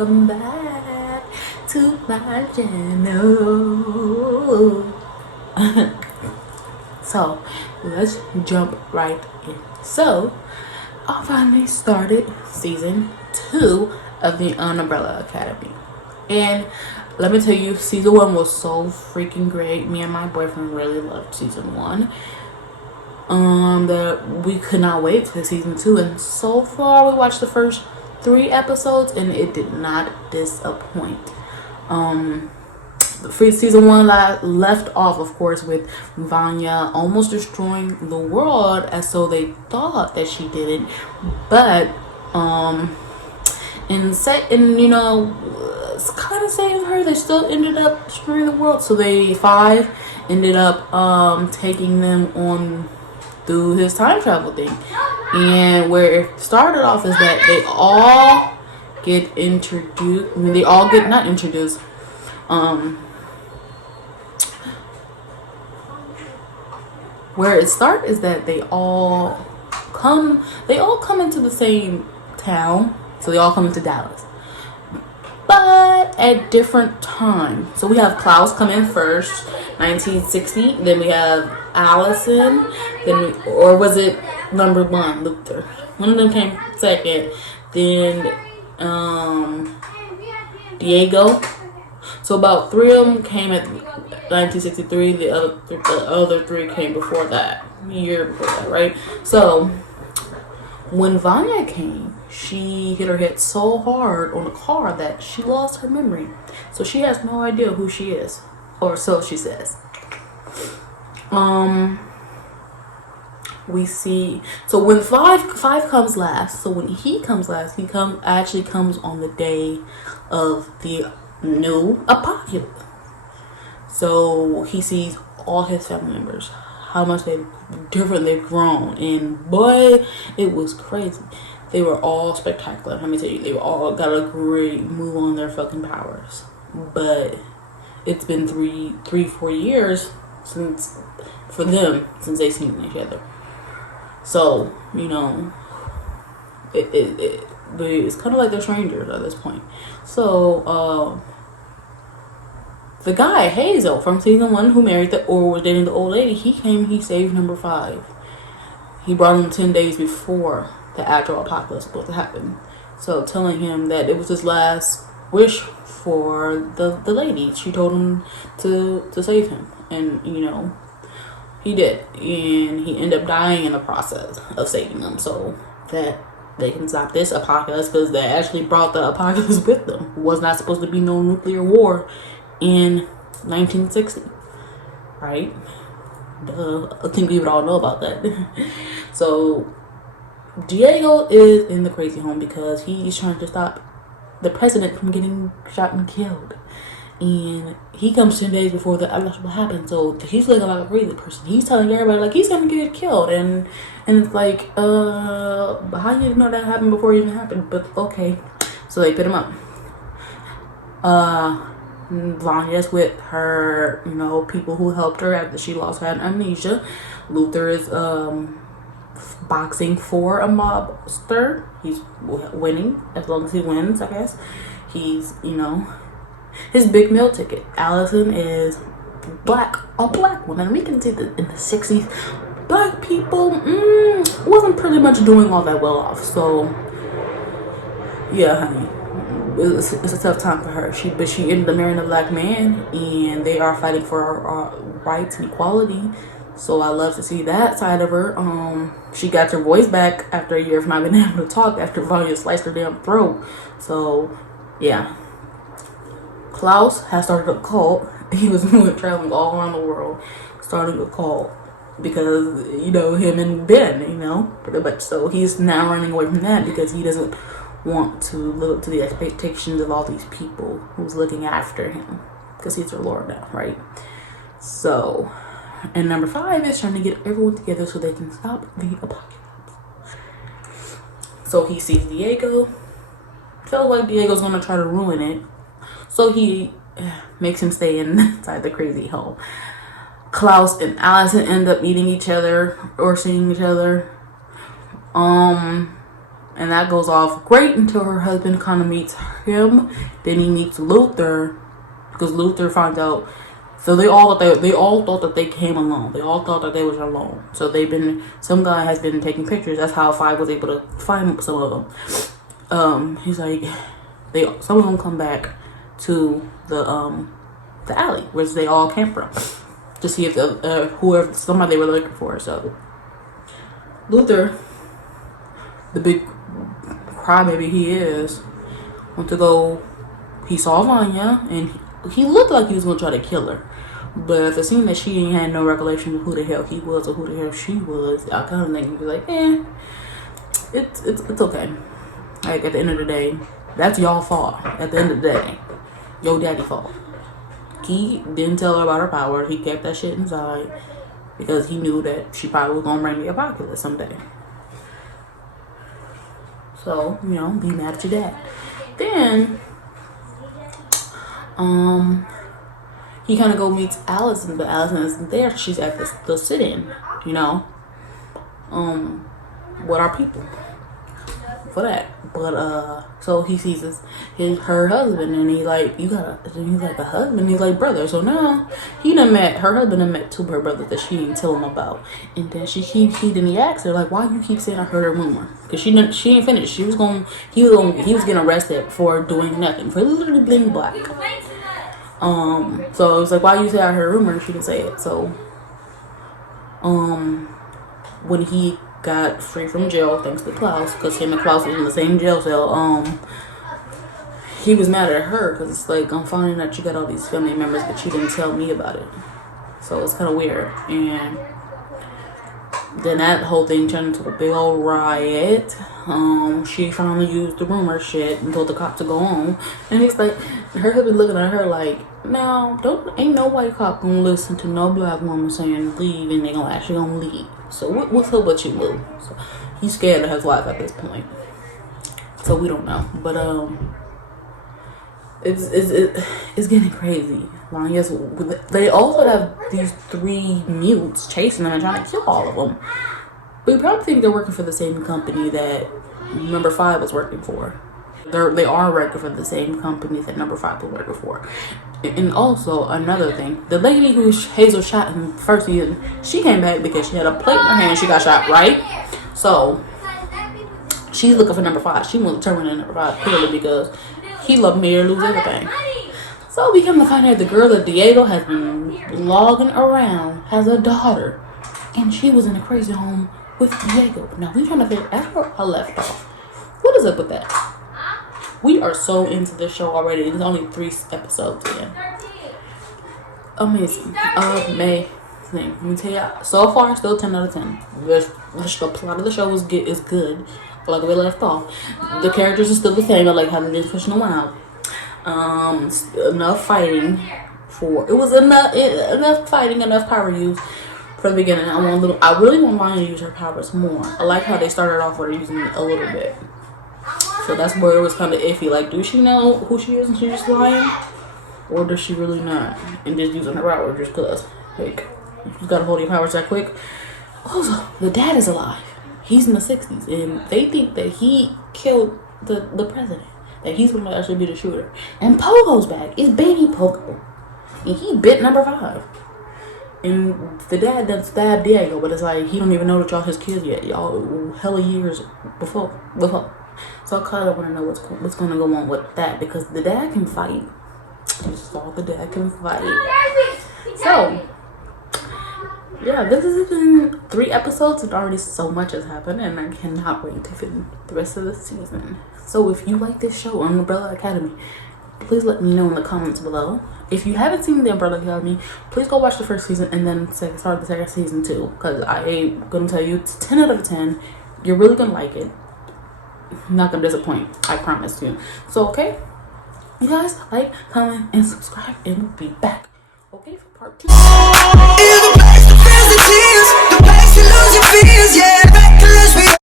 welcome back to my channel. So let's jump right in. So I finally started season 2 of the Umbrella Academy, and let me tell you, season 1 was so freaking great. Me and my boyfriend really loved season 1. That we could not wait for season 2, and so far we watched the first 3 episodes and it did not disappoint. The season 1 left off, of course, with Vanya almost destroying the world, as so they thought that she didn't, but it's kind of saving her. They still ended up destroying the world, so they 5 ended up taking them on through his time travel thing. And where it started off is that they all get introduced. I mean, they all get not introduced. Where it starts is that they all come into the same town. So they all come into Dallas, but at different times. So we have Klaus come in first, 1960. Then we have Allison. Or was it number 1, Luther? One of them came second. Then Diego. So about 3 of them came at 1963. The other 3 came before that, a year before that, right? So when Vanya came, she hit her head so hard on the car that she lost her memory. So she has no idea who she is, or so she says. We see. So when five comes last. So when he comes last, he comes on the day of the new apocalypse. So he sees all his family members, how much they've grown, and boy, it was crazy. They were all spectacular. Let me tell you, they all got a great move on their fucking powers. But it's been 4 years since they've seen each other. So it's kind of like they're strangers at this point. So the guy Hazel from season 1 who married was dating the old lady, he saved number 5. He brought him 10 days before the actual apocalypse was supposed to happen. So telling him that it was his last wish for the lady. She told him to save him, and he did, and he ended up dying in the process of saving them, so that they can stop this apocalypse, because they actually brought the apocalypse with them. It was not supposed to be no nuclear war in 1960, right? Duh. I think we would all know about that. So Diego is in the crazy home because he's trying to stop the president from getting shot and killed. And he comes 10 days before the election will happen. So he's looking like a crazy person. He's telling everybody like he's gonna get killed, and it's like, how do you know that happened before it even happened? But okay. So they put him up. Vanya's with her, people who helped her after she lost her amnesia. Luther is boxing for a mobster. He's winning, as long as he wins, I guess. He's, his big meal ticket. Allison is a black woman. We can see that in the 60s, black people wasn't pretty much doing all that well off. So yeah, honey, it's a tough time for her. But she ended up marrying a black man, and they are fighting for rights and equality. So I love to see that side of her. She got her voice back after a year of not being able to talk after Vanya sliced her damn throat. So yeah. Klaus has started a cult. He was traveling all around the world, starting a cult because him and Ben, pretty much. So he's now running away from that because he doesn't want to live up to the expectations of all these people who's looking after him, because he's their lord now, right? So, and number 5 is trying to get everyone together so they can stop the apocalypse. So he sees Diego. Feels like Diego's gonna try to ruin it. So he makes him stay inside the crazy home. Klaus and Allison end up meeting each other or seeing each other. And that goes off great until her husband kind of meets him. Then he meets Luther, because Luther finds out. So they all thought that they came alone. They all thought that they was alone. So some guy has been taking pictures. That's how Five was able to find some of them. He's like, some of them come back to the alley, which they all came from, to see if somebody they were looking for. So Luther, the big crybaby he is, went to go. He saw Vanya, and he looked like he was gonna try to kill her. But after seeing that she ain't had no recollection of who the hell he was or who the hell she was, I kind of think he was like, it's okay. Like, at the end of the day, that's y'all fault. At the end of the day, your daddy fault. He didn't tell her about her power. He kept that shit inside because he knew that she probably was gonna bring the apocalypse someday. So, be mad at your dad. Then he kind of go meets Allison, but Allison isn't there. She's at the sit-in, with our people for that. But so he sees her husband, and he's like, he's like, a husband? He's like, brother. So now her husband done met two of her brothers that she didn't tell him about. And then then he asked her, like, why you keep saying I heard a rumor? Because she ain't finished. He was getting arrested for doing nothing, for literally being black. So it was like, why you say I heard a rumor? And she didn't say it. So when he got free from jail, thanks to Klaus, because him and Klaus was in the same jail cell, he was mad at her because it's like, I'm finding out you got all these family members, but you didn't tell me about it. So it's kind of weird. And then that whole thing turned into a big old riot. She finally used the rumor shit and told the cop to go home. And he's like, her husband looking at her like, now, ain't no white cop gonna listen to no black woman saying leave, and they actually gonna leave. So what's up with you, Lou? So he's scared of his life at this point. So we don't know, but it's getting crazy. Yes, they also have these 3 mutes chasing them and trying to kill all of them. But you probably think they're working for the same company that number 5 was working for. They are working for the same company that number 5 was working for. And also another thing, the lady who Hazel shot in the first season, she came back because she had a plate in her hand. She got shot, right? So she's looking for number 5. She wants to turn in number 5 clearly because he loved me or lose everything. So we come to find out the girl that Diego has been logging around has a daughter, and she was in a crazy home with Diego. Now we trying to figure out where I left off. What is up with that? We are so into this show already. There's only 3 episodes in. Amazing. Amazing. Let me tell you, so far, still 10 out of 10. The plot of the show is good. Like we left off. The characters are still the same. I like how they're just pushing them out. Enough fighting enough fighting, enough power use for the beginning. I really want Vanya to use her powers more. I like how they started off with her using it a little bit. So that's where it was kind of iffy. Like, do she know who she is and she's just lying? Or does she really not? And just using her power just because. Like, you just gotta hold your powers that quick. Also, the dad is alive. He's in the 60s. And they think that he killed the president. That he's going to actually be the shooter. And Pogo's back. It's baby Pogo. And he bit number 5. And the dad done stabbed Diego. But it's like, he don't even know that y'all his kids yet. Y'all hella years before. So I kind of want to know what's going to go on with that, because the dad can fight. Just all the dad can fight. So, yeah, this has been 3 episodes and already so much has happened, and I cannot wait to film the rest of the season. So if you like this show, Umbrella Academy, please let me know in the comments below. If you haven't seen the Umbrella Academy, please go watch the first season and then start the second season too, because I ain't going to tell you, it's 10 out of 10. You're really going to like it. I'm not gonna disappoint, I promise you. So okay, you guys, like, comment, and subscribe, and we'll be back, okay, for part 2.